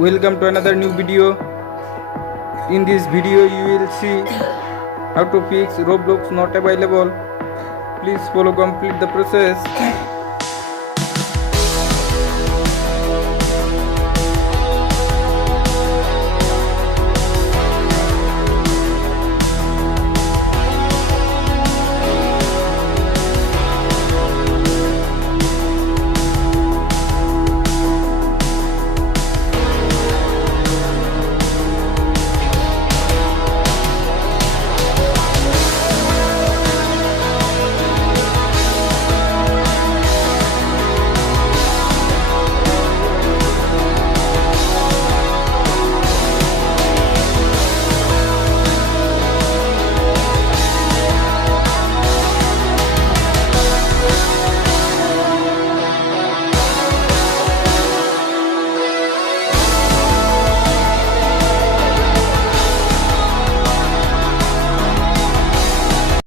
Welcome to another new video. In this video you will see how to fix Roblox not available. Please follow complete the process.